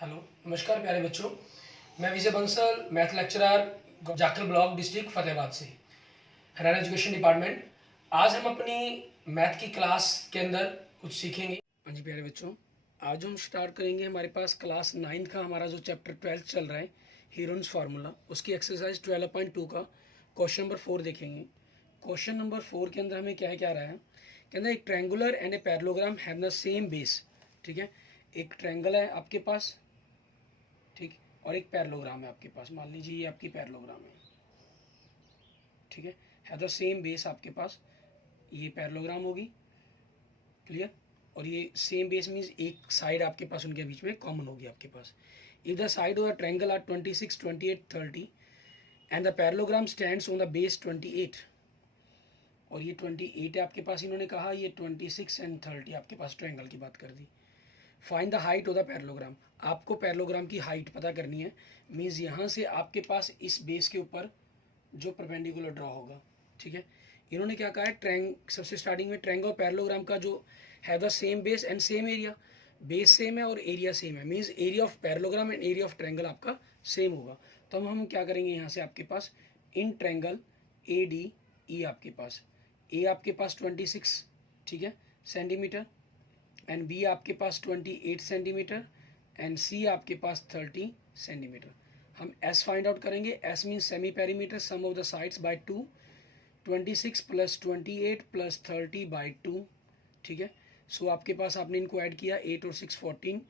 Hello, नमस्कार प्यारे बच्चों। मैं Vijay Bansal, math lecturer, Jakhal block, district Fatehabad से, हरियाणा एजुकेशन डिपार्टमेंट। आज हम अपनी मैथ की क्लास के अंदर कुछ सीखेंगे। हाँ जी प्यारे बच्चों, आज हम स्टार्ट करेंगे। हमारे पास क्लास 9 का हमारा जो चैप्टर 12 चल रहा है, हीरोन्स फार्मूला, उसकी एक्सरसाइज 12.2 का क्वेश्चन नंबर 4 देखेंगे। क्वेश्चन नंबर 4 के अंदर हमें क्या क्या रहा है, कहते एक triangular and a parallelogram have the same base. ठीक है, एक ट्रायंगल है आपके पास, ठीक, और एक पैरेललोग्राम है आपके पास। मान लीजिए ये आपकी पैरेललोग्राम है, ठीक है द सेम बेस आपके पास, ये पैरेललोग्राम होगी, क्लियर। और ये सेम बेस मीन्स एक साइड आपके पास उनके बीच में कॉमन होगी आपके पास। If the side of the triangle are 26, 28, 30 and the parallelogram stands on the base 28, और ये 28 है आपके पास, इन्होंने कहा ये 26 एंड 30 आपके पास ट्रायंगल की बात कर दी। Find the height of the parallelogram, आपको पैरेललोग्राम की हाइट पता करनी है। मीन्स यहाँ से आपके पास इस बेस के ऊपर जो परपेंडिकुलर ड्रॉ होगा, ठीक है। इन्होंने क्या कहा है, सबसे स्टार्टिंग में ट्रायंगल और पैरेललोग्राम का जो है the same base and same area. Base same है और एरिया सेम है, means area of parallelogram and area of triangle आपका सेम होगा। तो हम क्या करेंगे, यहाँ से आपके पास in triangle A D E, आपके पास ए आपके पास 26, ठीक है, सेंटीमीटर, एंड बी आपके पास 28 सेंटीमीटर, एंड सी आपके पास 30 सेंटीमीटर। हम एस फाइंड आउट करेंगे। S mean semi perimeter, sum of the sides by 2, 26 plus 28 plus 30 by 2, ठीक है। सो आपके पास आपने इनको ऐड किया, 8 और 6 14,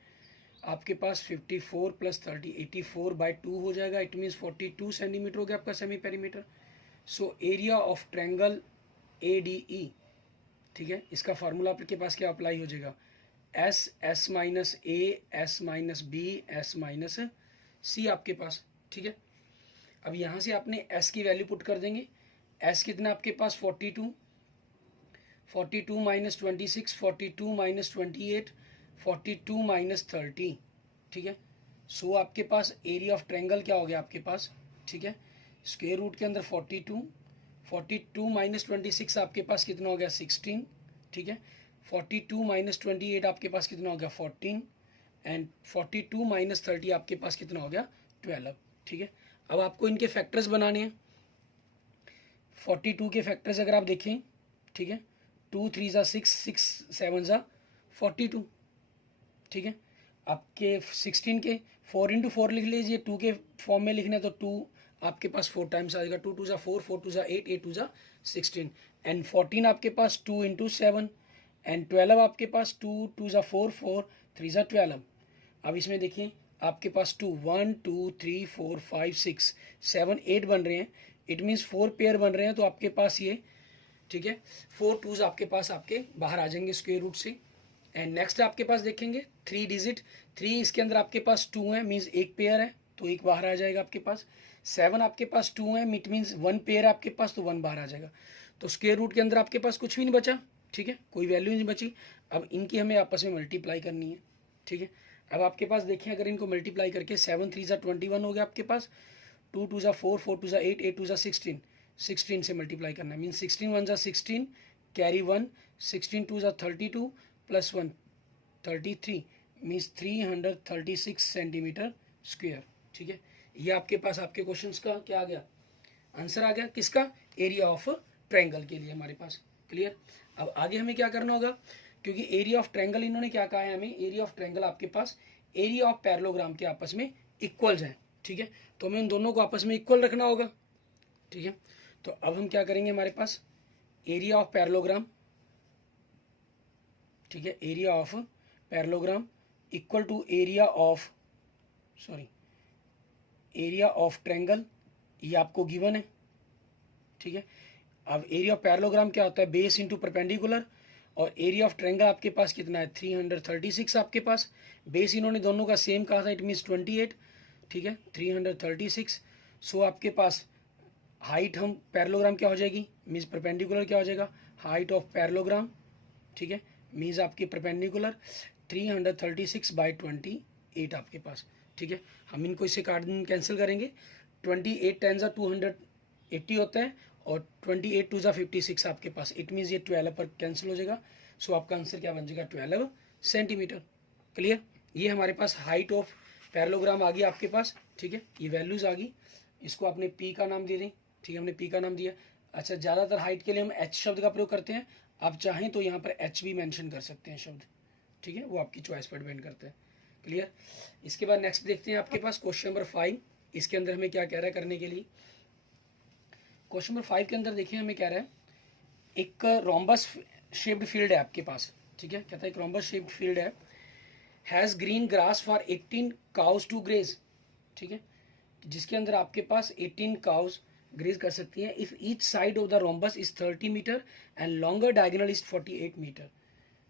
आपके पास 54 प्लस 30 84 बाय 2 हो जाएगा। इट मीन्स 42 सेंटीमीटर हो गया आपका semi perimeter. So area of triangle A D E, ठीक है, इसका फार्मूला आपके पास क्या अप्लाई हो जाएगा, S, S minus A, S minus B, S minus C आपके पास, ठीक है। अब यहाँ से आपने एस की वैल्यू पुट कर देंगे। एस कितना आपके पास 42, 42 माइनस 26, 42 माइनस 28, 42 माइनस 30, ठीक है। सो आपके पास एरिया ऑफ ट्रायंगल क्या हो गया आपके पास, ठीक है, स्क्वायर रूट के अंदर 42, 42 माइनस 26 आपके पास कितना हो गया 16, ठीक है। 42 माइनस 28 आपके पास कितना हो गया 14, एंड 42 माइनस 30 आपके पास कितना हो गया 12, ठीक है। अब आपको इनके फैक्टर्स बनाने हैं। 42 के फैक्टर्स अगर आप देखें, ठीक है, 2 3 ज़ा 6, 6 7 ज़ा 42, ठीक है। आपके 16 के 4 इंटू 4 लिख लीजिए, 2 के फॉर्म में लिखना है तो 2 आपके पास 4 टाइम्स आ जाएगा, 2 2 ज़ा 4, 4 2 ज़ा 8, 8 2 ज़ा 16, एंड 14 आपके पास 2 इंटू 7, एंड 12 आपके पास 2 2 ज़ा 4, 4 3 ज़ा 12। अब इसमें देखिए आपके पास 2 1 2 3 4 5 6 7 8 बन रहे हैं। इट मीन्स 4 पेयर बन रहे हैं, तो आपके पास ये, ठीक है, 4 2s आपके पास आपके बाहर आ जाएंगे स्क्वायर रूट से। एंड नेक्स्ट आपके पास देखेंगे 3 डिजिट, 3 इसके अंदर आपके पास 2 है, मीन्स एक पेयर है तो एक बाहर आ जाएगा आपके पास। 7 आपके पास 2 है, इट मीन्स 1 पेयर है आपके पास तो 1 बाहर आ जाएगा। तो स्क्वायर रूट के अंदर आपके पास कुछ भी नहीं बचा, ठीक है, कोई वैल्यू नहीं बची। अब इनकी हमें आपस में मल्टीप्लाई करनी है, ठीक है। अब आपके पास देखें, अगर इनको मल्टीप्लाई करके 7 3 ज़ा 21 हो गया आपके पास, 2 2 ज़ा 4, 4 2 ज़ा 8, 8 2 ज़ा 16, 16 से मल्टीप्लाई करना है, मीन 16 1 ज़ा 16, कैरी 1, 16 2 ज़ा 32 प्लस 1 33, मीन्स 336 सेंटीमीटर स्क्वायर, ठीक है। ये आपके पास आपके क्वेश्चंस का क्या आ गया, आंसर आ गया, किसका, एरिया ऑफ ट्रायंगल के लिए हमारे पास, क्लियर। अब आगे हमें क्या करना होगा, क्योंकि एरिया ऑफ ट्रायंगल इन्होंने क्या कहा है हमें, एरिया ऑफ ट्रायंगल आपके पास एरिया ऑफ पैरेललोग्राम के आपस में इक्वल्स हैं, ठीक है। तो हमें इन दोनों को आपस में इक्वल रखना होगा, ठीक है। तो अब हम क्या करेंगे, हमारे पास एरिया ऑफ पैरेललोग्राम, ठीक है, area of parallelogram equal to area of, sorry, area of triangle, ये आपको गिवन है, ठीक है। अब एरिया ऑफ पैरेललोग्राम क्या होता है, बेस इंटू परपेंडिकुलर, और एरिया ऑफ ट्रायंगल आपके पास कितना है 336 आपके पास। बेस इन्होंने दोनों का सेम कहा था, इट मीन्स 28, ठीक है, 336। सो आपके पास हाइट हम पैरेललोग्राम क्या हो जाएगी, मीन्स परपेंडिकुलर क्या हो जाएगा, हाइट ऑफ पैरेललोग्राम, ठीक है, मीन्स आपकी परपेंडिकुलर 336 बाई 28 आपके पास, ठीक है। हम इनको इससे काट कैंसिल करेंगे, 28 10 ज़ा 280 होता है, और 28 2 ज़ा 56 आपके पास, इट मीन्स ये 12 पर कैंसिल हो जाएगा। सो आपका आंसर क्या बन जाएगा 12 सेंटीमीटर, क्लियर। ये हमारे पास हाइट ऑफ पैरेललोग्राम आ गया आपके पास, ठीक है। ये वैल्यूज़ आ गई, इसको आपने पी का नाम दे दें, ठीक है, हमने पी का नाम दिया। अच्छा, ज़्यादातर हाइट के लिए हम एच शब्द का प्रयोग करते हैं, आप चाहें तो यहाँ पर एच भी मेंशन कर सकते हैं शब्द, ठीक है, वो आपकी चॉइस पर डिपेंड करता है। क्लियर। इसके बाद नेक्स्ट देखते हैं आपके पास क्वेश्चन नंबर 5। इसके अंदर हमें क्या कह रहा है करने के लिए। क्वेश्चन नंबर 5 के अंदर देखिए हमें कह रहा है एक रोम्बस शेप्ड फील्ड है आपके पास, ठीक है, कहता है एक रोम्बस शेप्ड फील्ड है, has green grass for 18 cows to graze, ठीक है, जिसके अंदर आपके पास 18 काउज ग्रेज कर सकती हैं। If each side of the rhombus is 30 metre and longer diagonal is 48 metre,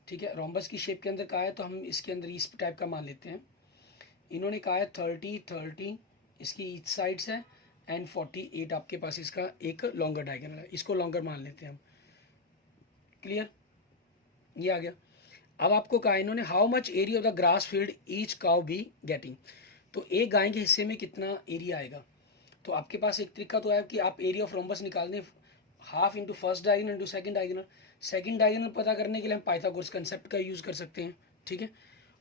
ठीक है। रोम्बस की शेप के अंदर कहा है तो हम इसके अंदर इस टाइप का मान लेते हैं। इन्होंने कहा है 30 इसकी ईच साइड्स है एंड 48 आपके पास इसका एक लॉन्गर डायगोनल है, इसको लॉन्गर मान लेते हैं हम। क्लियर, ये आ गया। अब आपको कहा इन्होंने how much area of the grass field each cow be getting, तो एक गाय के हिस्से में कितना एरिया आएगा। तो आपके पास एक तरीका तो है कि आप एरिया ऑफ रोम्बस निकाल दें, half into first diagonal into second diagonal. Second diagonal पता करने के लिए हम पाइथागोरस कंसेप्ट का यूज़ कर सकते हैं, ठीक है,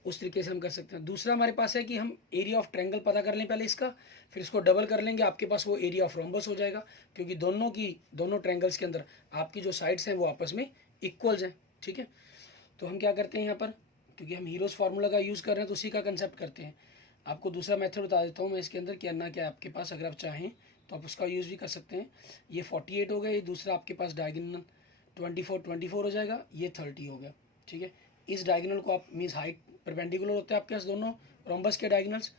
उस तरीके से हम कर सकते हैं। दूसरा हमारे पास है कि हम एरिया ऑफ ट्रायंगल पता कर लें पहले इसका, फिर इसको डबल कर लेंगे, आपके पास वो एरिया ऑफ रोम्बस हो जाएगा, क्योंकि दोनों ट्रायंगल्स के अंदर आपकी जो साइड्स हैं वो आपस में इक्वल्स हैं, ठीक है। तो हम क्या करते हैं यहाँ पर, क्योंकि हम हीरोज फार्मूला का यूज़ कर रहे हैं तो उसी का कंसेप्ट करते हैं। आपको दूसरा मेथड बता देता हूँ मैं इसके अंदर, क्या ना क्या आपके पास, अगर आप चाहें तो आप उसका यूज़ भी कर सकते हैं। ये 48 हो गया, ये दूसरा आपके पास डायगोनल 24 हो जाएगा, ये 30 हो गया, ठीक है। इस डायगोनल को आप मीन्स हाइट परपेंडिकुलर होते हैं आपके पास दोनों रोम्बस के डायगोनल्स,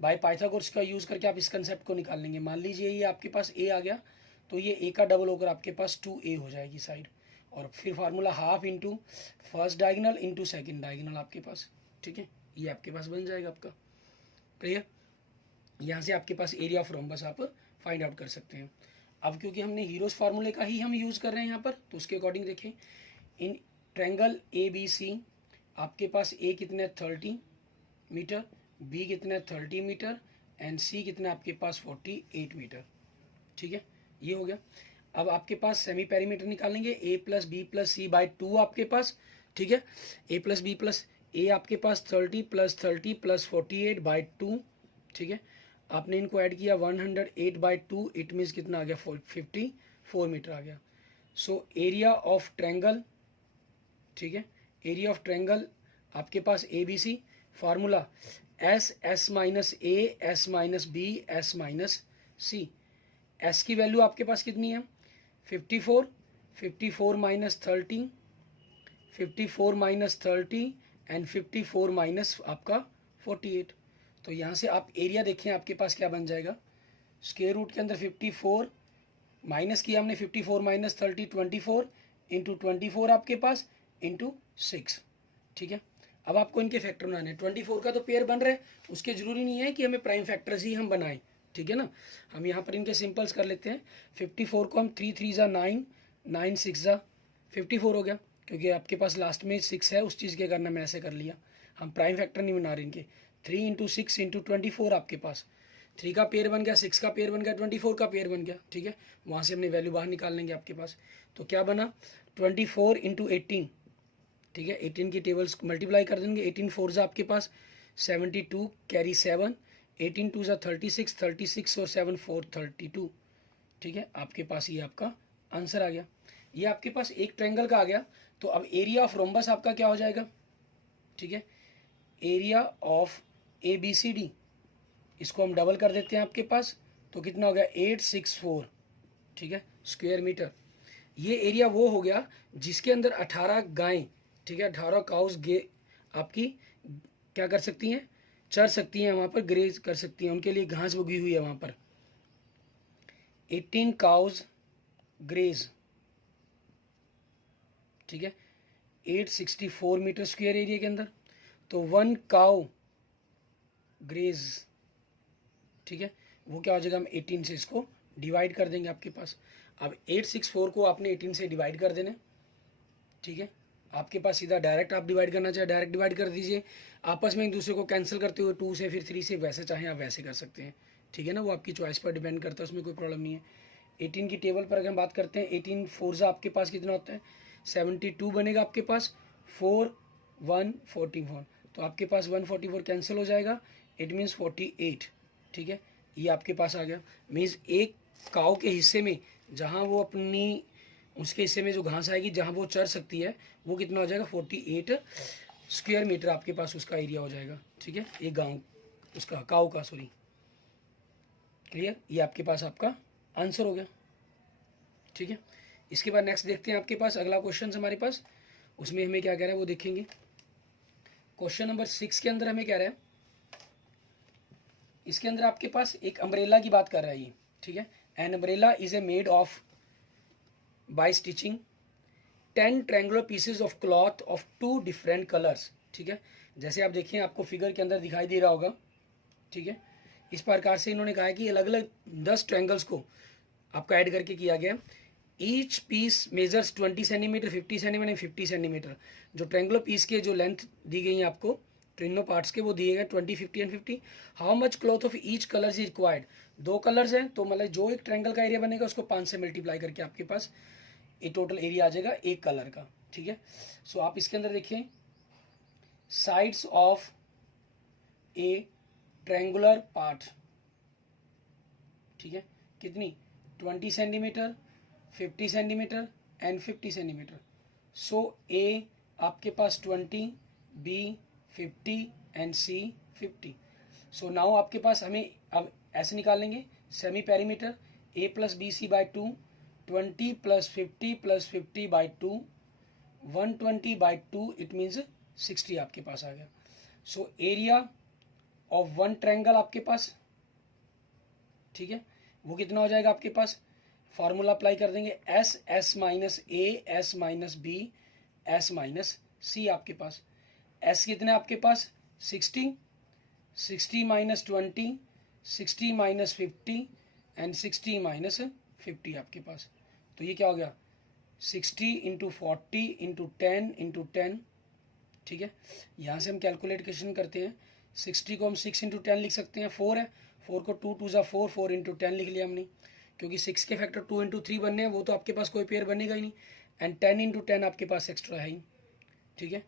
बाय पाइथागोरस का यूज़ करके आप इस कंसेप्ट को निकाल लेंगे। मान लीजिए ये आपके पास ए आ गया, तो ये ए का डबल होकर आपके पास 2a हो जाएगी साइड, और फिर formula half into first diagonal into second diagonal आपके पास, ठीक है, ये आपके पास बन जाएगा आपका। क्लियर, यहाँ से आपके पास एरिया ऑफ रोम्बस आप फाइंड आउट कर सकते हैं। अब क्योंकि हमने हीरोज फार्मूले का ही हम यूज़ कर रहे हैं यहाँ पर, तो उसके अकॉर्डिंग देखें, इन ट्रायंगल ए बी सी आपके पास ए कितने 30 मीटर, बी कितने 30 मीटर एंड सी कितने आपके पास 48 मीटर, ठीक है, ये हो गया। अब आपके पास सेमी पेरीमीटर निकालेंगे, A plus B plus C by 2 आपके पास, ठीक है, A plus B plus A आपके पास 30 प्लस 48 बाई 2, ठीक है। आपने इनको ऐड किया 108 बाई 2, इट मीन्स कितना आ गया 54 मीटर आ गया। सो एरिया ऑफ ट्रायंगल, ठीक है, एरिया ऑफ ट्रायंगल आपके पास A B C, formula S minus A S minus B S minus C. S की वैल्यू आपके पास कितनी है 54 माइनस 30, 54 माइनस 30 एंड 54 माइनस आपका 48। तो यहाँ से आप एरिया देखें आपके पास क्या बन जाएगा, स्क्वायर रूट के अंदर 54 माइनस किया हमने 54 माइनस 30 24 इंटू 24 आपके पास इंटू 6, ठीक है। अब आपको इनके फैक्टर बनाने हैं, 24 का तो पेयर बन रहा है, उसके जरूरी नहीं है कि हमें प्राइम फैक्टर्स ही हम बनाएं, ठीक है ना। हम यहाँ पर इनके सिंपल्स कर लेते हैं। 54 को हम 3 3 ज़ा 9, 9 6 ज़ा 54 हो गया, क्योंकि आपके पास लास्ट में 6 है, उस चीज़ के करना मैं ऐसे कर लिया, हम प्राइम फैक्टर नहीं बना रहे इनके। 3 इंटू 6 इंटू 24 आपके पास 3 का पेयर बन गया, 6 का पेयर बन गया, 24 का पेयर बन गया, ठीक है। वहाँ से हमने वैल्यू बाहर निकाल लेंगे आपके पास। तो क्या बना 24 इंटू 18, ठीक है, 18 की टेबल्स मल्टीप्लाई कर देंगे, 18 4 ज़ा आपके पास 72 कैरी 7, 18 2 ज़ा 36, 36 और 7 4 32, ठीक है। आपके पास ये आपका आंसर आ गया। ये आपके पास एक ट्रायंगल का आ गया। तो अब एरिया ऑफ रोम्बस आपका क्या हो जाएगा, ठीक है, area of A B C D, इसको हम डबल कर देते हैं आपके पास, तो कितना हो गया 864, ठीक है, स्क्वायर मीटर। ये एरिया वो हो गया जिसके अंदर 18 गायें, ठीक है, 18 काउस आपकी क्या कर सकती हैं, चर सकती हैं, वहाँ पर ग्रेज कर सकती हैं, उनके लिए घास उगी हुई है वहाँ पर। 18 काउज ग्रेज, ठीक है, 864 मीटर स्क्वायर एरिया के अंदर। तो 1 काउ ग्रेज, ठीक है, वो क्या हो जाएगा, हम 18 से इसको डिवाइड कर देंगे आपके पास। अब 864 को आपने 18 से डिवाइड कर देना, ठीक है। आपके पास सीधा डायरेक्ट आप डिवाइड करना चाहे डायरेक्ट डिवाइड कर दीजिए, आपस में एक दूसरे को कैंसिल करते हुए 2 से फिर 3 से, वैसे चाहें आप वैसे कर सकते हैं, ठीक है ना, वो आपकी चॉइस पर डिपेंड करता है, उसमें कोई प्रॉब्लम नहीं है। 18 की टेबल पर अगर हम बात करते हैं, 18 4 ज़ा आपके पास कितना होता है 72 बनेगा आपके पास, 4 1 44, तो आपके पास 144 कैंसिल हो जाएगा, इट मीन्स 48, ठीक है। ये आपके पास आ गया, मीन्स एक काऊ के हिस्से में जहाँ वो अपनी उसके हिस्से में जो घास आएगी जहाँ वो चर सकती है वो कितना हो जाएगा 48 स्क्वायर मीटर आपके पास उसका एरिया हो जाएगा, ठीक है, एक गाँव उसका काऊ का, सॉरी, क्लियर। ये आपके पास आपका आंसर हो गया, ठीक है। इसके बाद नेक्स्ट देखते हैं आपके पास अगला क्वेश्चन हमारे पास, उसमें हमें क्या कह रहा है वो देखेंगे। क्वेश्चन नंबर 6 के अंदर हमें कह रहा है, इसके अंदर आपके पास एक अम्ब्रेला की बात कर रहा है ये, ठीक है। An umbrella is a made of by stitching 10 triangular pieces of cloth of 2 different colours, ठीक है। जैसे आप देखिए आपको फिगर के अंदर दिखाई दे रहा होगा, ठीक है। इस प्रकार से इन्होंने कहा है कि अलग अलग 10 ट्रायंगल्स को आपको ऐड करके किया गया। Each piece measures 20 centimetre, 50 centimetre and 50 centimetre. जो ट्रायंगुलर पीस के जो लेंथ दी गई है आपको तीनों पार्ट्स के वो दिए गए 20, 50 and 50। How much cloth of each colour is required. 2 colours हैं तो मतलब जो एक ट्रायंगल का एरिया बनेगा उसको 5 से मल्टीप्लाई करके आपके पास ये टोटल एरिया आ जाएगा एक कलर का, ठीक है। सो आप इसके अंदर देखिए sides of a triangular part, ठीक है, कितनी 20 centimetre, 50 centimetre and 50 centimetre. So A आपके पास 20, B 50 and C 50। So now आपके पास हमें अब ऐसे निकालेंगे semi perimeter A plus B C by 2, 20 plus 50 plus 50 by 2, 120 by 2, it means 60 आपके पास आ गया। So area of one triangle आपके पास, ठीक है, वो कितना हो जाएगा आपके पास, फार्मूला अप्लाई कर देंगे S, S minus A, S minus B, S minus C. आपके पास एस कितने आपके पास 60, 60 माइनस 20, 60 माइनस 50 एंड 60 माइनस 50 आपके पास। तो ये क्या हो गया 60 इंटू 40 इंटू 10 इंटू 10, ठीक है। यहाँ से हम कैलकुलेशन करते हैं, 60 को हम 6 इंटू 10 लिख सकते हैं, 4 है, 4 को 2 2 4, 4 इंटू 10 लिख लिया हमने, क्योंकि 6 के फैक्टर 2 इंटू 3 बनने हैं, वो तो आपके पास कोई पेयर बनेगा ही नहीं, एंड 10 इंटू 10 आपके पास एक्स्ट्रा है ही, ठीक है।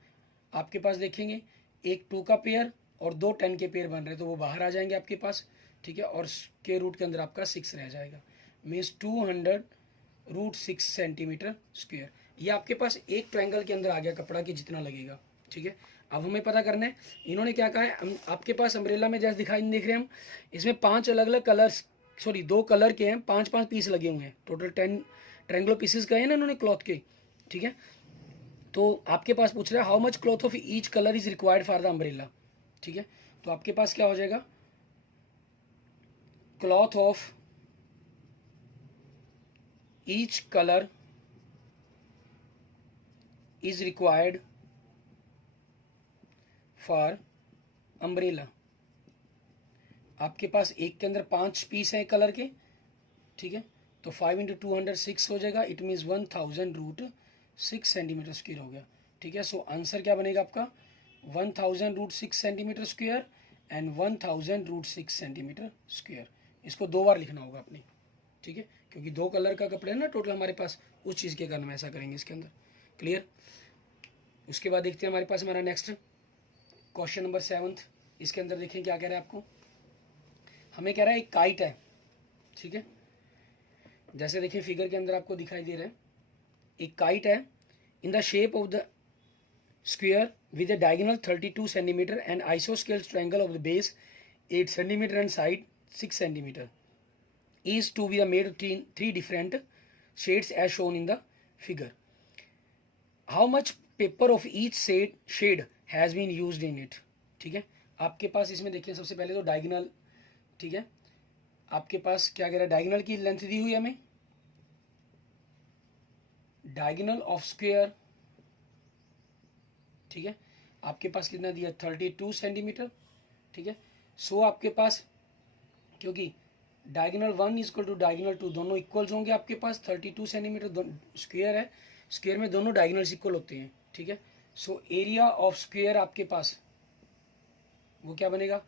आपके पास देखेंगे एक 2 का पेयर और 2 10 के पेयर बन रहे हैं तो वो बाहर आ जाएंगे आपके पास, ठीक है, और के रूट के अंदर आपका 6 रह जाएगा, मीन्स 200√6 सेंटीमीटर स्क्वायर। ये आपके पास एक ट्रायंगल के अंदर आ गया कपड़ा की जितना लगेगा, ठीक है। अब हमें पता करना है इन्होंने क्या कहा है, आपके पास अम्ब्रेला में जैसे दिखाई देख रहे हैं हम, इसमें 5 अलग अलग कलर्स, सॉरी 2 कलर के हैं, 5-5 पीस लगे हुए हैं, टोटल 10 ट्रायंगुलर पीसेस गए हैं ना इन्होंने क्लॉथ के, ठीक है। तो आपके पास पूछ रहा है how much cloth of each colour is required for the umbrella, ठीक है। तो आपके पास क्या हो जाएगा, cloth of each colour is required for umbrella. आपके पास एक के अंदर 5 पीस हैं कलर के, ठीक है, तो 5 इंटू 206 हो जाएगा, इट मीन्स 1000√6 सेंटीमीटर स्क्वायर हो गया, ठीक है। सो आंसर क्या बनेगा आपका 1000√6 centimetre square and 1000√6 centimetre square. इसको 2 बार लिखना होगा आपने, ठीक है, क्योंकि 2 कलर का कपड़ा है ना टोटल हमारे पास, उस चीज़ के कारण हम ऐसा करेंगे इसके अंदर, क्लियर। उसके बाद देखते हैं हमारे पास हमारा नेक्स्ट क्वेश्चन नंबर 7। इसके अंदर देखें क्या कह रहा है आपको, हमें कह रहा है एक काइट है, ठीक है, जैसे देखिए फिगर के अंदर आपको दिखाई दे रहा है एक काइट है इन the shape of the square with a diagonal 32 centimeter and isosceles triangle of the base 8 centimeter and side 6 centimeter is to be made of 3 different shades as shown in the figure. How much paper of each shade has been used in it, ठीक है। आपके पास इसमें देखिए सबसे पहले तो diagonal, ठीक है, आपके पास क्या कह रहा है, डायगोनल की लेंथ दी हुई है हमें, डायगोनल ऑफ स्क्वायर, ठीक है, आपके पास कितना दिया 32 सेंटीमीटर, ठीक है। सो आपके पास क्योंकि डायगोनल 1 इक्वल टू डायगोनल 2 दोनों इक्वल्स होंगे आपके पास, 32 सेंटीमीटर स्क्वायर है, स्क्वायर में दोनों डायगोनल्स इक्वल होते हैं, ठीक है। सो एरिया ऑफ स्क्वायर आपके पास वो क्या बनेगा,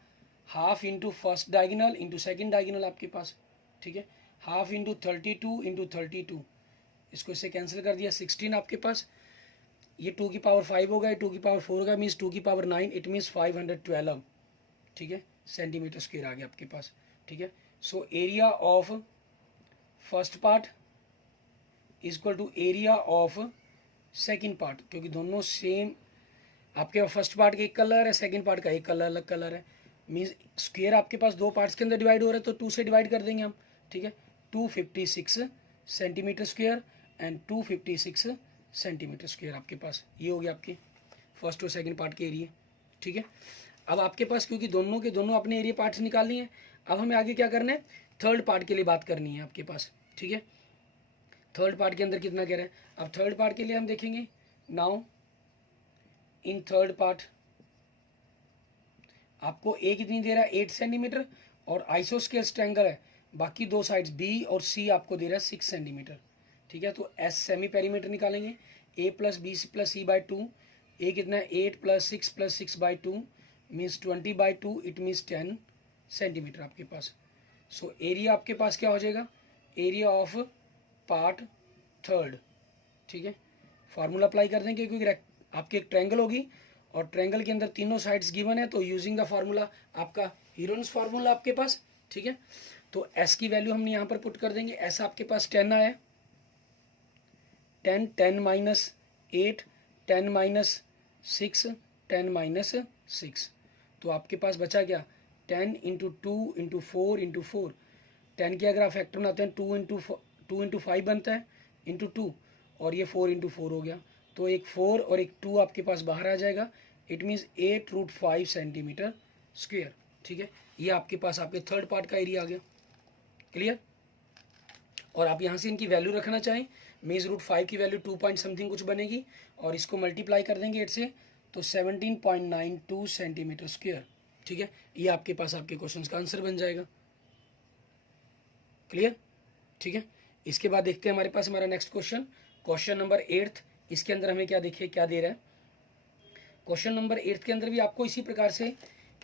half into first diagonal into second diagonal आपके पास, ठीक है, हाफ इंटू 32 इंटू 32, इसको इससे कैंसिल कर दिया 16 आपके पास, ये 2 की पावर 5 होगा, 2 की पावर 4 होगा, मीन्स 2 की पावर 9, इट मीन्स 512, ठीक है, सेंटीमीटर स्क्वायर आ गया आपके पास, ठीक है। So area of first part equal to area of second part, क्योंकि दोनों सेम आपके फर्स्ट पार्ट का एक कलर है, सेकंड पार्ट का एक कलर अलग कलर है, मीन्स स्क्वायर आपके पास दो पार्ट्स के अंदर डिवाइड हो रहा है तो 2 से डिवाइड कर देंगे हम, ठीक है। 256 centimetre square and 256 centimetre square आपके पास ये हो गया आपके फर्स्ट और सेकंड पार्ट के एरिया, ठीक है। अब आपके पास क्योंकि दोनों के दोनों अपने एरिया पार्ट्स निकाल लिए हैं, अब हमें आगे क्या करना है, थर्ड पार्ट के लिए बात करनी है आपके पास, ठीक है। थर्ड पार्ट के अंदर कितना कह रहे हैं, अब थर्ड पार्ट के लिए हम देखेंगे। नाउ इन थर्ड पार्ट आपको ए कितनी दे रहा है 8 सेंटीमीटर और आइसोस्केल्स ट्रायंगल है, बाकी दो साइड्स बी और सी आपको दे रहा है 6 सेंटीमीटर, ठीक है। तो एस सेमी पेरीमीटर निकालेंगे, A plus B plus C by 2, A कितना है 8 plus 6 by 2 means 20 by 2, it means 10 centimetre आपके पास। सो एरिया आपके पास क्या हो जाएगा, एरिया ऑफ पार्ट थर्ड, ठीक है। फार्मूला अप्लाई कर देंगे क्योंकि आपकी एक ट्रायंगल होगी और ट्रायंगल के अंदर तीनों साइड्स गिवन है, तो यूजिंग द फार्मूला आपका हीरोन्स फार्मूला आपके पास, ठीक है। तो एस की वैल्यू हमने यहाँ पर पुट कर देंगे, एस आपके पास 10 आया, 10 10 माइनस 8 10 माइनस 6 10 माइनस 6, तो आपके पास बचा क्या 10 इंटू 2 इंटू 4 इंटू 4, 10 के अगर आप फैक्टर बनाते हैं 2 इंटू 5 बनता है इंटू 2 और ये 4 इंटू 4 हो गया, तो एक 4 और एक 2 आपके पास बाहर आ जाएगा, इट मीन्स 8√5 सेंटीमीटर स्क्वायर, ठीक है। ये आपके पास आपके थर्ड पार्ट का एरिया आ गया, क्लियर। और आप यहाँ से इनकी वैल्यू रखना चाहें, मीन्स √5 की वैल्यू 2 पॉइंट समथिंग कुछ बनेगी और इसको मल्टीप्लाई कर देंगे 8 से, तो 17.92 सेंटीमीटर स्क्वायर, ठीक है। ये आपके पास आपके क्वेश्चन का आंसर बन जाएगा, क्लियर, ठीक है। इसके बाद देखते हैं हमारे पास हमारा नेक्स्ट क्वेश्चन, क्वेश्चन नंबर 8। इसके अंदर हमें क्या देखिए क्या दे रहा है, क्वेश्चन नंबर 8 के अंदर भी आपको इसी प्रकार से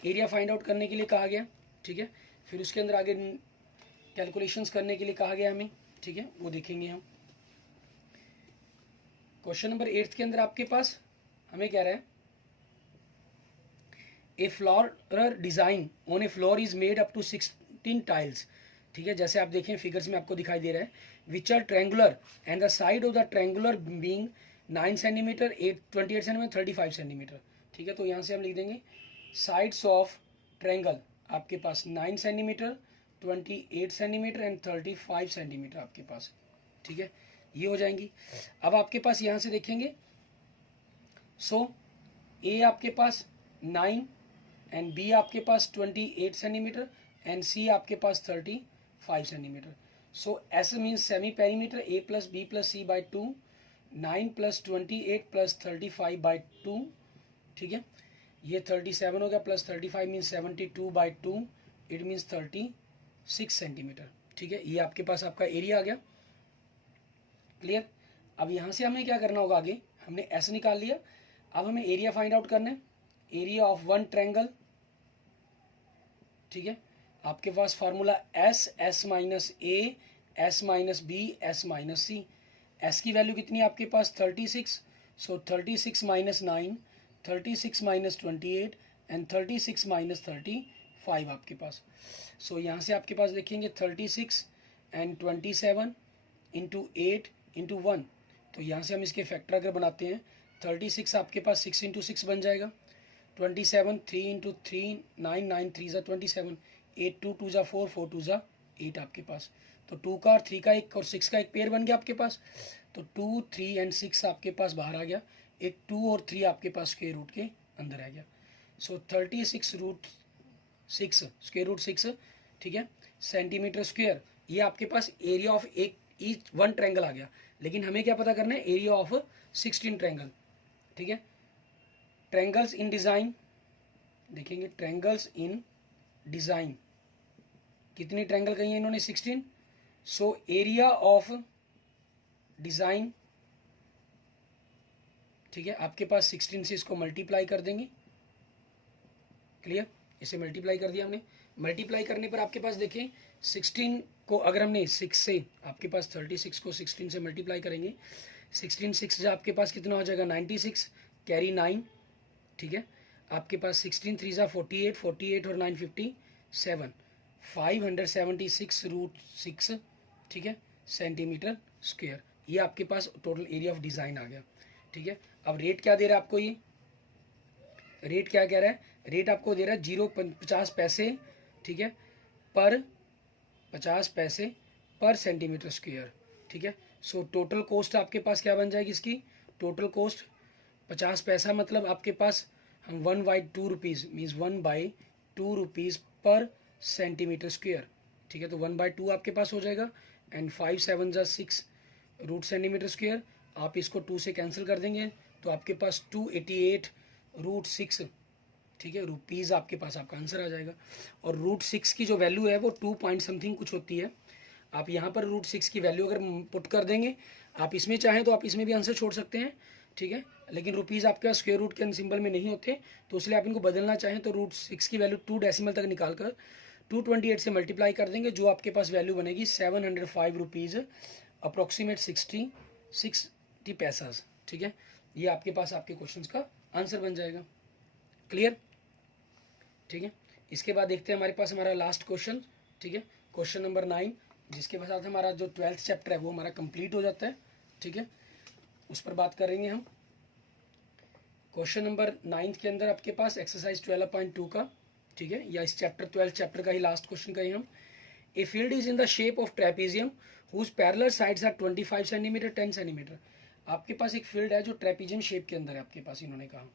एरिया फाइंड आउट करने के लिए कहा गया, ठीक है। फिर उसके अंदर आगे कैलकुलेशंस करने के लिए कहा गया हमें, ठीक है, वो देखेंगे हम। क्वेश्चन नंबर 8 के अंदर आपके पास हमें कह रहा है, a floor design on a floor is made up to 16 tiles, ठीक है। जैसे आप देखें फिगर्स में आपको दिखाई दे रहा है, which are triangular and the side of the triangular being 9 centimetre 28 centimetre 35 centimetre, ठीक है। तो यहाँ से हम लिख देंगे साइड्स ऑफ ट्रायंगल आपके पास 9 सेंटीमीटर 28 सेंटीमीटर एंड 35 सेंटीमीटर आपके पास, ठीक है, ये हो जाएंगी। अब आपके पास यहाँ से देखेंगे, सो ए आपके पास 9 एंड बी आपके पास 28 सेंटीमीटर एंड सी आपके पास 35 centimetre. So S means semi perimeter A plus B plus C by 2, 9 plus 28 plus 35 by 2, ठीक है। ये 37 हो गया plus 35 means 72 by 2, it means 36 centimetre, ठीक है। ये आपके पास आपका एरिया आ गया, क्लियर। अब यहाँ से हमें क्या करना होगा, आगे हमने एस निकाल लिया, अब हमें एरिया फाइंड आउट करना है, एरिया ऑफ वन ट्रायंगल, ठीक है। आपके पास formula S minus A S minus B S minus C, S की वैल्यू कितनी है आपके पास 36, so 36 minus 9 36 minus 28 and 36 minus 35 आपके पास। सो यहाँ से आपके पास देखेंगे 36 एंड 27 इंटू 8 इंटू 1, तो यहाँ से हम इसके फैक्टर अगर बनाते हैं 36 आपके पास 6 इंटू 6 बन जाएगा, 27 3 इंटू 3 9 9 3 ज़ा 27, 8 2 2 ज़ा 4 4 2 ज़ा 8 आपके पास, तो 2 का और 3 का एक और 6 का एक पेयर बन गया आपके पास, तो 2 3 एंड 6 आपके पास बाहर आ गया, एक 2 और 3 आपके पास स्क्वायर रूट के अंदर आ गया। सो 36√6 स्क्वायर रूट 6, ठीक है, सेंटीमीटर स्क्वायर। ये आपके पास एरिया ऑफ एक ईच वन ट्रायंगल आ गया, लेकिन हमें क्या पता करना है, एरिया ऑफ 16 ट्रायंगल, ठीक है। ट्रायंगल्स इन डिज़ाइन देखेंगे, ट्रायंगल्स इन डिज़ाइन कितनी ट्रायंगल कही है इन्होंने 16, सो एरिया ऑफ डिज़ाइन, ठीक है, आपके पास 16 से इसको मल्टीप्लाई कर देंगे, क्लियर, इसे मल्टीप्लाई कर दिया हमने। मल्टीप्लाई करने पर आपके पास देखें 16 को अगर हमने 6 से आपके पास 36 को 16 से मल्टीप्लाई करेंगे, 16 6 जो आपके पास कितना हो जाएगा 96, कैरी 9, ठीक है। आपके पास 16 3 ज़ा 48, 48 और 9 57, 576√6, ठीक है, सेंटीमीटर स्क्वायर। ये आपके पास टोटल एरिया ऑफ डिज़ाइन आ गया, ठीक है। अब रेट क्या दे रहा है आपको, ये रेट क्या कह रहा है, रेट आपको दे रहा है 0.50 पैसे, ठीक है, पर 50 पैसे पर सेंटीमीटर स्क्वायर, ठीक है। सो टोटल कॉस्ट आपके पास क्या बन जाएगी इसकी, टोटल कॉस्ट 50 पैसा मतलब आपके पास हम 1/2 रुपीज़ मीन्स 1/2 रुपीज़ पर सेंटीमीटर स्क्वायर, ठीक है। तो 1/2 आपके पास हो जाएगा एंड 5 7 ज़ा 6 रूट सेंटीमीटर स्क्वायर। आप इसको 2 से कैंसिल कर देंगे तो आपके पास 288√6, ठीक है, रुपीज़ आपके पास आपका आंसर आ जाएगा। और √6 की जो वैल्यू है वो 2 पॉइंट समथिंग कुछ होती है। आप यहाँ पर √6 की वैल्यू अगर पुट कर देंगे, आप इसमें चाहें तो आप इसमें भी आंसर छोड़ सकते हैं, ठीक है, लेकिन रुपीज़ आपके पास स्क्वायर रूट के सिंबल में नहीं होते, तो इसलिए आप इनको बदलना चाहें तो √6 की वैल्यू 2 डेसिमल तक निकाल कर 228 से मल्टीप्लाई कर देंगे, जो आपके पास वैल्यू बनेगी 705 रुपीज़ अप्रॉक्सीमेट 60 पैसाज, ठीक है। ये आपके पास आपके क्वेश्चंस का आंसर बन जाएगा। क्लियर, ठीक है। इसके बाद देखते हैं हमारे पास हमारा लास्ट क्वेश्चन, ठीक है, क्वेश्चन नंबर 9, जिसके साथ हमारा जो 12th चैप्टर है वो हमारा कंप्लीट हो जाता है, ठीक है, उस पर बात करेंगे हम। क्वेश्चन नंबर 9 के अंदर आपके पास एक्सरसाइज 12.2 का, ठीक है, या इस चैप्टर 12 चैप्टर का ही लास्ट क्वेश्चन का ही हम। A field is in the shape of trapezium whose parallel sides are 25 centimetre 10 centimetre. आपके पास एक फील्ड है जो ट्रेपीजियम शेप के अंदर है आपके पास, इन्होंने कहा,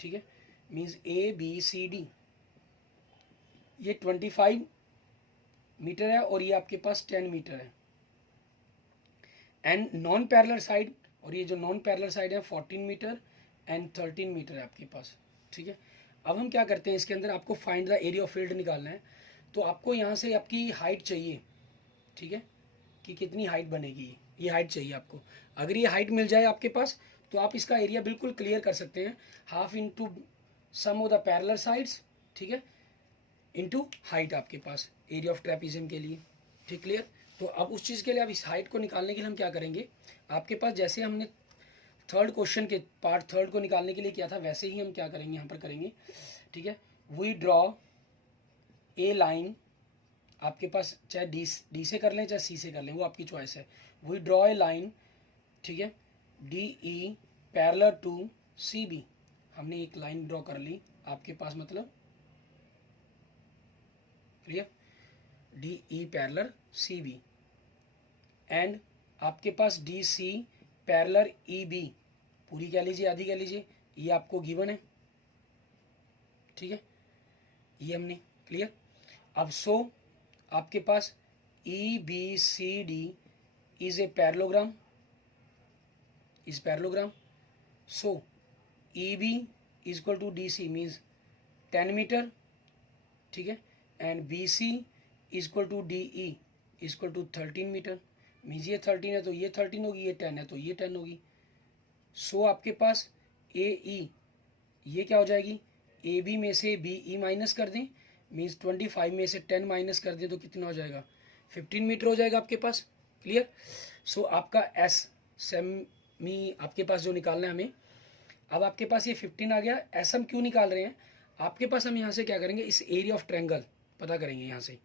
ठीक है, मीन्स ABCD, ये 25 मीटर है और ये आपके पास 10 मीटर है। एंड नॉन पैरेलल साइड, और ये जो नॉन पैरेलल साइड है 14 मीटर एंड 13 मीटर है आपके पास, ठीक है। अब हम क्या करते हैं, इसके अंदर आपको find the area of field निकालना है, तो आपको यहाँ से आपकी हाइट चाहिए, ठीक है, कि कितनी हाइट बनेगी, ये हाइट चाहिए आपको। अगर ये हाइट मिल जाए आपके पास तो आप इसका एरिया बिल्कुल क्लियर कर सकते हैं, half into sum of the parallel sides, ठीक है, इंटू हाइट आपके पास एरिया ऑफ ट्रेपीजियम के लिए, ठीक, क्लियर। तो अब उस चीज़ के लिए अब इस हाइट को निकालने के लिए हम क्या करेंगे, आपके पास जैसे हमने थर्ड क्वेश्चन के पार्ट थर्ड को निकालने के लिए किया था वैसे ही हम क्या करेंगे यहाँ पर करेंगे, ठीक है। वी ड्रॉ ए लाइन, आपके पास चाहे डी से कर लें चाहे सी से कर लें, वो आपकी चॉइस है। वी ड्रॉ ए लाइन, ठीक है, DE पैरेलल टू CB, हमने एक लाइन ड्रॉ कर ली आपके पास, मतलब clear, DE parallel CB and आपके पास DC पैरेलल EB, पूरी कह लीजिए आधी कह लीजिए, ये आपको गिवन है, ठीक है, ये हमने क्लियर। अब सो आपके पास EBCD is a parallelogram, is parallelogram, so EB is equal to DC means 10 metre, ठीक है, and BC is equal to DE is equal to 13 metre, means ये 13 है तो ये 13 होगी, ये 10 है तो ये 10 होगी। सो आपके पास AE, ये क्या हो जाएगी, AB में से BE माइनस कर दें, मीन्स 25 में से 10 माइनस कर दें तो कितना हो जाएगा, 15 मीटर हो जाएगा आपके पास, क्लियर। सो आपका S सेमी आपके पास जो निकालना है हमें, अब आपके पास ये 15 आ गया। S हम क्यों निकाल रहे हैं, आपके पास हम यहाँ से क्या करेंगे, इस एरिया ऑफ ट्रायंगल पता करेंगे। यहाँ से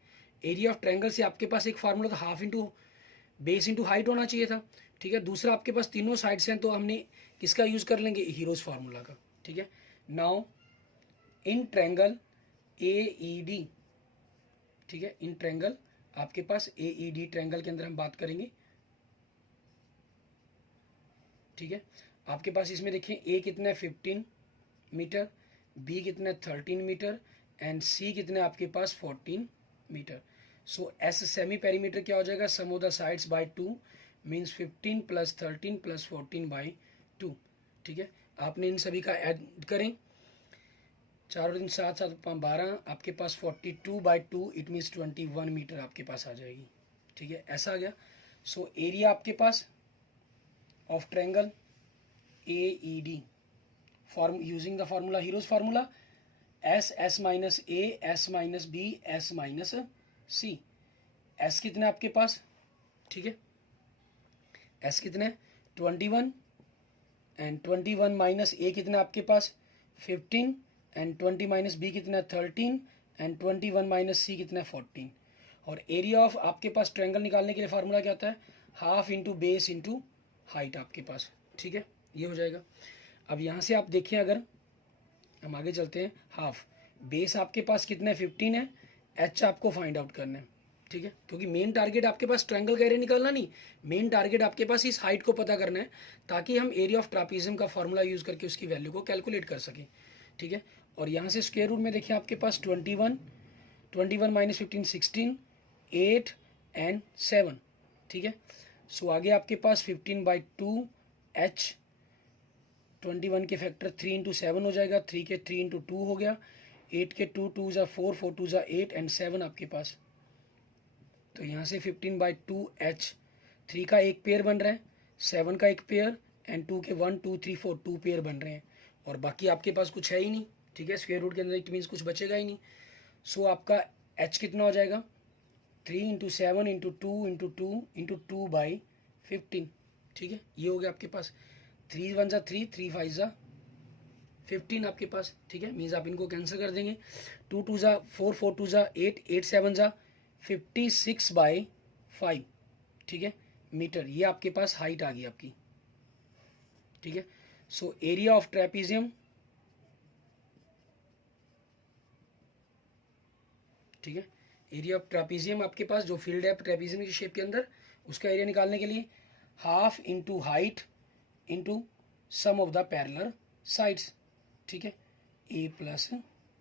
एरिया ऑफ ट्रायंगल से आपके पास एक फार्मूला था, half into base into height होना चाहिए था, ठीक है। दूसरा आपके पास तीनों साइड्स हैं तो हमने किसका यूज़ कर लेंगे, हीरोज फार्मूला का, ठीक है। नाउ इन ट्रायंगल AED, ठीक है, इन ट्रायंगल आपके पास AED ट्रायंगल के अंदर हम बात करेंगे, ठीक है। आपके पास इसमें देखिए A कितना है 15 मीटर, B कितना है 13 मीटर एंड C कितना है आपके पास 14 metre. So S semi perimeter क्या हो जाएगा, sum of the sides by 2 means 15 + 13 + 14 by 2, ठीक है। आपने इन सभी का ऐड करें, 4 दिन 7 7 12, आपके पास 42/2 इट मीन्स 21 मीटर आपके पास आ जाएगी, ठीक है, ऐसा आ गया। सो एरिया आपके पास of triangle AED form using the formula Heron's formula, S minus A S minus B S minus C। S कितना है आपके पास, ठीक है, S कितना है 21 एंड 21 माइनस A कितना है आपके पास 15 एंड 20 माइनस बी कितना है 13 एंड 21 माइनस सी कितना है 14। और एरिया ऑफ आपके पास ट्रायंगल निकालने के लिए फार्मूला क्या होता है, half into base into height आपके पास, ठीक है, ये हो जाएगा। अब यहाँ से आप देखें, अगर हम आगे चलते हैं, हाफ बेस आपके पास कितना है 15 है, एच आपको फाइंड आउट करना है, ठीक है, क्योंकि मेन टारगेट आपके पास ट्रायंगल का एरिया निकालना नहीं, मेन टारगेट आपके पास इस हाइट को पता करना है, ताकि हम एरिया ऑफ ट्रापीजियम का फार्मूला यूज़ करके उसकी वैल्यू को कैलकुलेट कर सकें, ठीक है। और यहाँ से स्क्वायर रूट में देखिए आपके पास 21 माइनस 15 16 8 एंड 7, ठीक है। सो आगे आपके पास 15/2 एच 21 के फैक्टर 3 इंटू 7 हो जाएगा, 3 के 3 इंटू 2 हो गया, 8 के 2 2 ज़ा 4 4 2 ज़ा 8 एंड 7 आपके पास। तो यहाँ से 15/2 एच 3 का एक पेयर बन रहा है, 7 का एक पेयर एंड 2 के 1 2 3 4 2 पेयर बन रहे हैं, और बाकी आपके पास कुछ है ही नहीं, ठीक है, स्क्वायर रूट के अंदर इट मीन्स कुछ बचेगा ही नहीं। सो आपका एच कितना हो जाएगा 3 इंटू 7 इंटू 2 इंटू 2 इंटू 2/15, ठीक है, ये हो गया आपके पास। 3 1 ज़ा 3 3 5 ज़ा 15 आपके पास, ठीक है, मीन्स आप इनको कैंसिल कर देंगे, 2 2 ज़ा 4 4 2 ज़ा 8 8 7 ज़ा 56/5, ठीक है, मीटर, ये आपके पास हाइट आ गई आपकी, ठीक है। सो एरिया ऑफ ट्रेपीजियम, ठीक है, एरिया ऑफ ट्रेपीजियम आपके पास जो फील्ड है ट्रेपीजियम की शेप के अंदर, उसका एरिया निकालने के लिए half into height into sum of the parallel sides, ठीक है, ए प्लस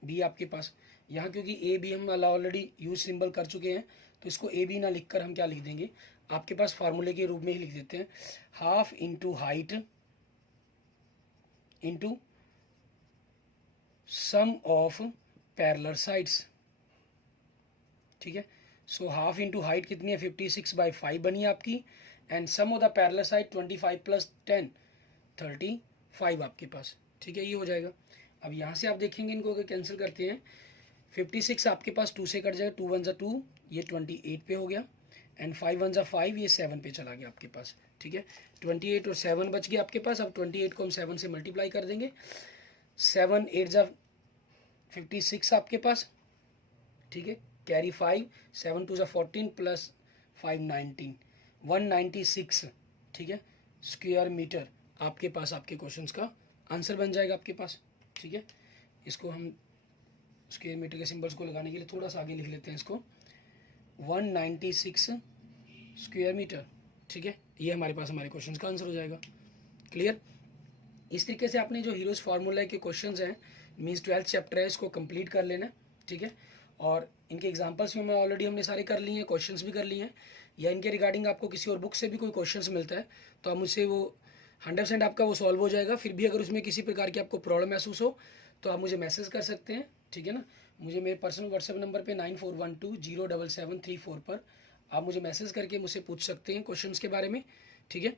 बी आपके पास। यहाँ क्योंकि ए बी हम ऑलरेडी यूज सिंबल कर चुके हैं, तो इसको ए बी ना लिखकर हम क्या लिख देंगे, आपके पास फार्मूले के रूप में ही लिख देते हैं, half into height into sum of parallel sides, ठीक है। सो हाफ इंटू हाइट कितनी है 56/5 बनी है आपकी, and sum of the parallel side 25 + 10 35 आपके पास, ठीक है, ये हो जाएगा। अब यहाँ से आप देखेंगे इनको अगर कैंसिल करते हैं, 56 आपके पास 2 से कट जाएगा, 2 1 ज़ा 2, ये 28 पे हो गया, एंड 5 1 ज़ा 5, ये 7 पे चला गया आपके पास, ठीक है, 28 और 7 बच गया आपके पास। अब 28 को हम 7 से मल्टीप्लाई कर देंगे, 7 8 ज़ा 56 आपके पास, ठीक है, कैरी 5 7 2 ज़ा 14 प्लस 5 19 196, ठीक है, स्क्वायर मीटर आपके पास आपके क्वेश्चंस का आंसर बन जाएगा आपके पास, ठीक है। इसको हम स्क्वायर मीटर के सिंबल्स को लगाने के लिए थोड़ा सा आगे लिख लेते हैं इसको, 196 स्क्वायर मीटर, ठीक है, ये हमारे पास हमारे क्वेश्चंस का आंसर हो जाएगा। क्लियर। इस तरीके से आपने जो हीरोज फार्मूला के क्वेश्चंस हैं, मीन्स 12th चैप्टर है, इसको कंप्लीट कर लेना, ठीक है। और इनके एग्जांपल्स भी मैं ऑलरेडी हमने सारे कर लिए हैं, क्वेश्चंस भी कर लिए हैं, या इनके रिगार्डिंग आपको किसी और बुक से भी कोई क्वेश्चंस मिलता है तो आप मुझसे वो 100% आपका वो सॉल्व हो जाएगा। फिर भी अगर उसमें किसी प्रकार की आपको प्रॉब्लम महसूस हो तो आप मुझे मैसेज कर सकते हैं, ठीक है ना। मुझे मेरे पर्सनल व्हाट्सएप नंबर पे 94120773 पर आप मुझे मैसेज करके मुझसे पूछ सकते हैं क्वेश्चंस के बारे में, ठीक है।